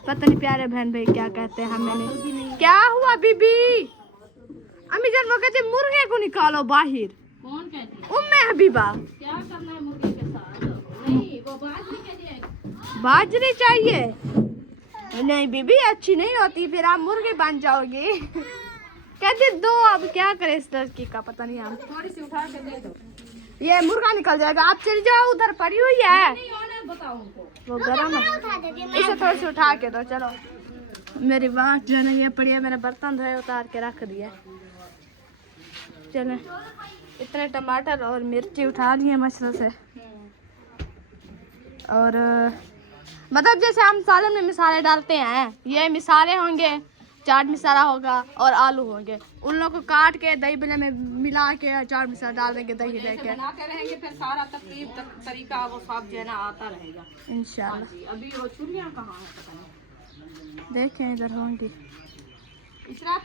पता नहीं प्यारे बहन भाई क्या कहते हैं, हमें नहीं। क्या हुआ बीबी? अम्मी जान वो कहते मुर्गे को निकालो बाहर। कौन कहती है? उम्मे हबीबा। क्या करना है मुर्गे के साथ? नहीं वो बात नहीं कहती है, बाजरी चाहिए। नहीं बीबी अच्छी नहीं होती, फिर आप मुर्गे बन जाओगे। कहते दो, अब क्या करें इस लड़की का पता नहीं। हम थोड़ी सी उठा के दे दो। ये मुर्गा निकल जाएगा, आप चली जाओ, उधर पड़ी हुई है नहीं होना बताओ उनको। वो गरम है, इसे थोड़ी सी उठा के दो। चलो मेरी बात जो है ना ये पड़ी है, मैंने बर्तन धोए उतार के रख दिया। चले इतने टमाटर और मिर्ची उठा लिए मछली से, और मतलब जैसे हम सालन में मिसाले डालते हैं, ये मिसाले होंगे, चाट मसाला होगा और आलू होंगे, उन लोगों को काट के दही बल्ले में मिला के चाट मसाला डाल देंगे, दही लेके बनाते रहेंगे, फिर सारा तरीका वो सब जो है ना आता रहेगा इंशाल्लाह। जी। अभी वो चुलियाँ कहाँ है पता नहीं। देखें इधर होंगी। इशराक